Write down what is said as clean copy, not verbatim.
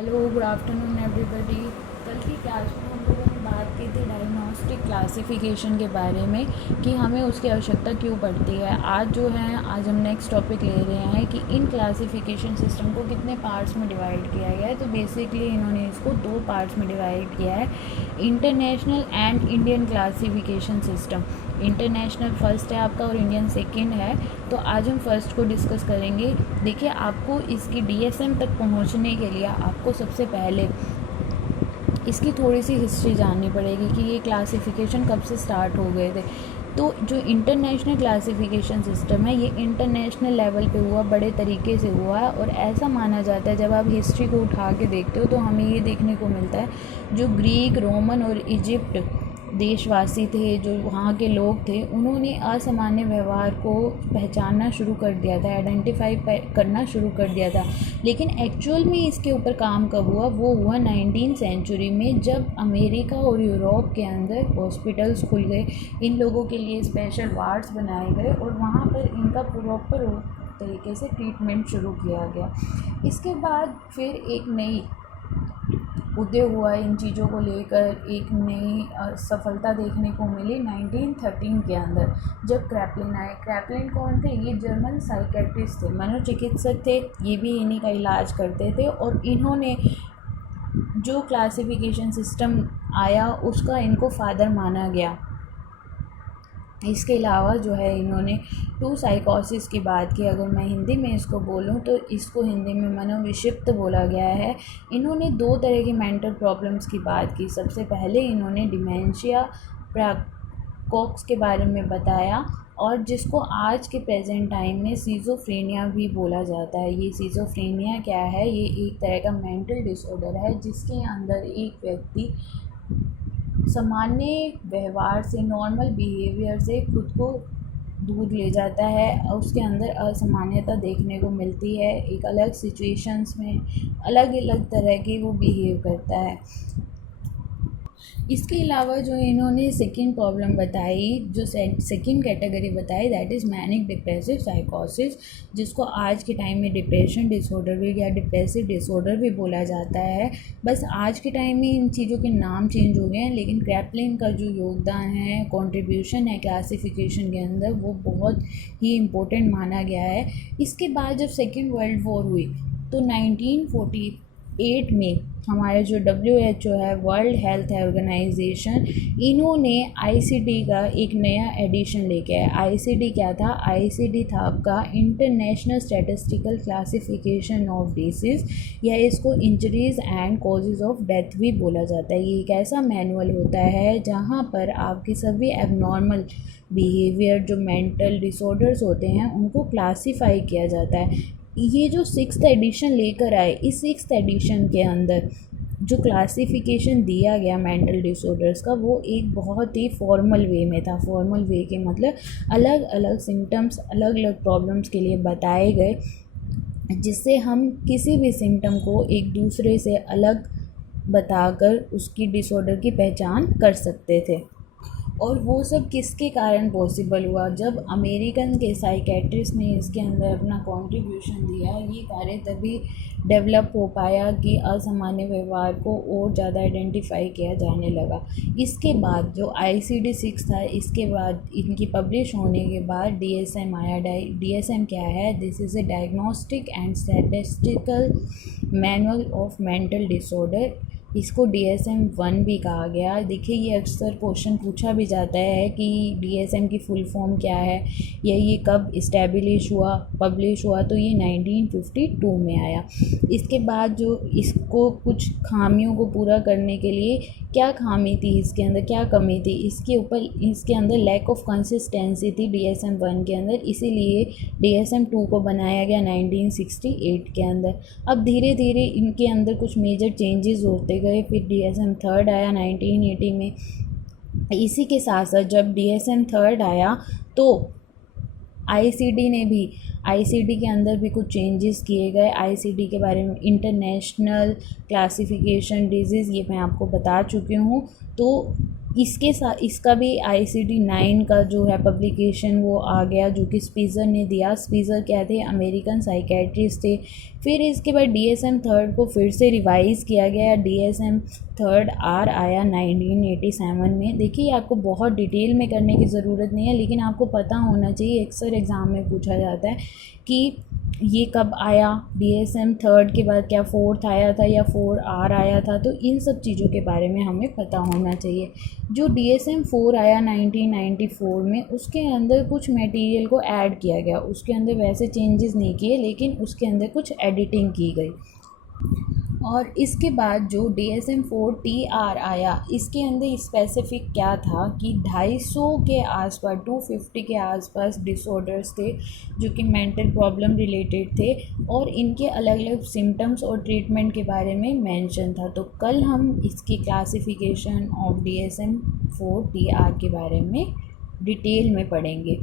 Hello, good afternoon everybody. कल की class में हम लोगों ने बात की थी डायग्नोस्टिक क्लासिफिकेशन के बारे में कि हमें उसकी आवश्यकता क्यों पड़ती है। आज हम नेक्स्ट टॉपिक ले रहे हैं कि इन क्लासिफिकेशन सिस्टम को कितने पार्ट्स में डिवाइड किया गया है। तो बेसिकली इन्होंने इसको दो पार्ट्स में डिवाइड किया है, international and Indian classification system. International first है आपका और इंडियन सेकंड है। तो आज हम फर्स्ट को डिस्कस करेंगे। देखिए, आपको इसकी डीएसएम तक पहुंचने के लिए आपको सबसे पहले इसकी थोड़ी सी हिस्ट्री जाननी पड़ेगी कि ये क्लासिफिकेशन कब से स्टार्ट हो गए थे। तो जो इंटरनेशनल क्लासिफिकेशन सिस्टम है ये इंटरनेशनल लेवल पे हुआ, बड़े तरीके से हुआ है। और ऐसा माना जाता है, जब आप हिस्ट्री को उठा के देखते हो तो हमें ये देखने को मिलता है, जो ग्रीक, रोमन और इजिप्ट देशवासी थे, जो वहाँ के लोग थे, उन्होंने असामान्य व्यवहार को पहचानना शुरू कर दिया था, आइडेंटिफाई करना शुरू कर दिया था। लेकिन एक्चुअल में इसके ऊपर काम कब हुआ, वो हुआ 19 सेंचुरी में, जब अमेरिका और यूरोप के अंदर हॉस्पिटल्स खुल गए, इन लोगों के लिए स्पेशल वार्ड्स बनाए गए और वहाँ पर इनका प्रॉपर तरीके से ट्रीटमेंट शुरू किया गया। इसके बाद फिर एक नई उदय हुआ इन चीज़ों को लेकर, एक नई सफलता देखने को मिली 1913 के अंदर, जब क्रैपलिन आए। क्रैपलिन कौन थे? ये जर्मन साइकेट्रिस्ट थे, मनोचिकित्सक थे, ये भी इन्हीं का इलाज करते थे। और इन्होंने जो क्लासिफिकेशन सिस्टम आया उसका इनको फादर माना गया। इसके अलावा जो है इन्होंने टू साइकोसिस की बात की। अगर मैं हिंदी में इसको बोलूँ तो इसको हिंदी में मनोविक्षिप्त बोला गया है। इन्होंने दो तरह की मेंटल प्रॉब्लम्स की बात की। सबसे पहले इन्होंने डिमेंशिया प्रेकोक्स के बारे में बताया, और जिसको आज के प्रेजेंट टाइम में सीज़ोफ्रेनिया भी बोला जाता है। ये सीज़ोफ्रेनिया क्या है? ये एक तरह का मेंटल डिसऑर्डर है जिसके अंदर एक व्यक्ति सामान्य व्यवहार से, नॉर्मल बिहेवियर से खुद को दूर ले जाता है। उसके अंदर असामान्यता देखने को मिलती है, एक अलग सिचुएशंस में अलग अलग तरह की वो बिहेव करता है। इसके अलावा जो इन्होंने सेकंड प्रॉब्लम बताई, जो सेकंड कैटेगरी बताई, दैट इज़ मैनिक डिप्रेसिव साइकोसिस, जिसको आज के टाइम में डिप्रेशन डिसऑर्डर भी या डिप्रेसिव डिसऑर्डर भी बोला जाता है। बस आज के टाइम में इन चीज़ों के नाम चेंज हो गए हैं, लेकिन क्रैपलिन का जो योगदान है, कंट्रीब्यूशन है क्लासिफिकेशन के अंदर, वो बहुत ही इम्पोर्टेंट माना गया है। इसके बाद जब सेकेंड वर्ल्ड वॉर हुई तो 1948 में हमारे जो WHO है, वर्ल्ड हेल्थ ऑर्गेनाइजेशन, इन्होंने ICD का एक नया एडिशन लेके आया। ICD क्या था? ICD था आपका international statistical classification of disease, या इसको injuries and causes of death भी बोला जाता है। ये एक ऐसा मैनुअल होता है जहाँ पर आपकी सभी एबनॉर्मल बिहेवियर, जो मेंटल डिसऑर्डर्स होते हैं, उनको क्लासीफाई किया जाता है। ये जो 6th एडिशन लेकर आए, इस 6th एडिशन के अंदर जो क्लासिफिकेशन दिया गया मेंटल डिसऑर्डर्स का, वो एक बहुत ही फॉर्मल वे में था। फॉर्मल वे के मतलब अलग अलग सिम्टम्स, अलग अलग प्रॉब्लम्स के लिए बताए गए, जिससे हम किसी भी सिम्टम को एक दूसरे से अलग बताकर उसकी डिसऑर्डर की पहचान कर सकते थे। और वो सब किसके कारण पॉसिबल हुआ? जब अमेरिकन के साइकेट्रिस्ट ने इसके अंदर अपना कंट्रीब्यूशन दिया। ये कार्य तभी डेवलप हो पाया कि असामान्य व्यवहार को और ज़्यादा आइडेंटिफाई किया जाने लगा। इसके बाद जो ICD 6 था, इसके बाद इनकी पब्लिश होने के बाद DSM आया। DSM क्या है? This is a diagnostic and statistical manual of mental disorder. इसको DSM 1 भी कहा गया। देखिए, ये अक्सर क्वेश्चन पूछा भी जाता है कि DSM की फुल फॉर्म क्या है, या ये कब इस्टेब्लिश हुआ, पब्लिश हुआ। तो ये 1952 में आया। इसके बाद जो इसको कुछ खामियों को पूरा करने के लिए, क्या खामी थी इसके अंदर, क्या कमी थी, इसके अंदर लैक ऑफ कंसिस्टेंसी थी DSM 1 के अंदर, इसीलिए DSM 2 को बनाया गया 1968 के अंदर। अब धीरे धीरे इनके अंदर कुछ मेजर चेंजेस होते गए। फिर DSM 3 आया 1980 में। इसी के साथ साथ जब DSM 3 आया तो ICD के अंदर भी कुछ चेंजेस किए गए। ICD के बारे में, इंटरनेशनल क्लासिफिकेशन डिजीज़, ये मैं आपको बता चुकी हूँ। तो इसके साथ इसका भी ICD-9 का जो है पब्लिकेशन वो आ गया, जो कि स्पीज़र ने दिया। स्पीज़र क्या थे, अमेरिकन साइकेट्रिस्ट थे। फिर इसके बाद DSM-3 को फिर से रिवाइज़ किया गया, DSM-3R आया 1987 में। देखिए आपको बहुत डिटेल में करने की ज़रूरत नहीं है, लेकिन आपको पता होना चाहिए, अक्सर एग्ज़ाम में पूछा जाता है कि ये कब आया, DSM-3 के बाद क्या 4th आया था या 4R आया था। तो इन सब चीज़ों के बारे में हमें पता होना चाहिए। जो DSM-4 आया 1994 में, उसके अंदर कुछ मटेरियल को ऐड किया गया, उसके अंदर वैसे चेंजेस नहीं किए, लेकिन उसके अंदर कुछ एडिटिंग की गई। और इसके बाद जो DSM-4TR आया, इसके अंदर स्पेसिफिक क्या था कि 250 के आसपास, 250 के आसपास डिसऑर्डर्स थे जो कि मेंटल प्रॉब्लम रिलेटेड थे, और इनके अलग अलग सिम्टम्स और ट्रीटमेंट के बारे में मेंशन था। तो कल हम इसकी क्लासिफिकेशन ऑफ DSM-4TR के बारे में डिटेल में पढ़ेंगे।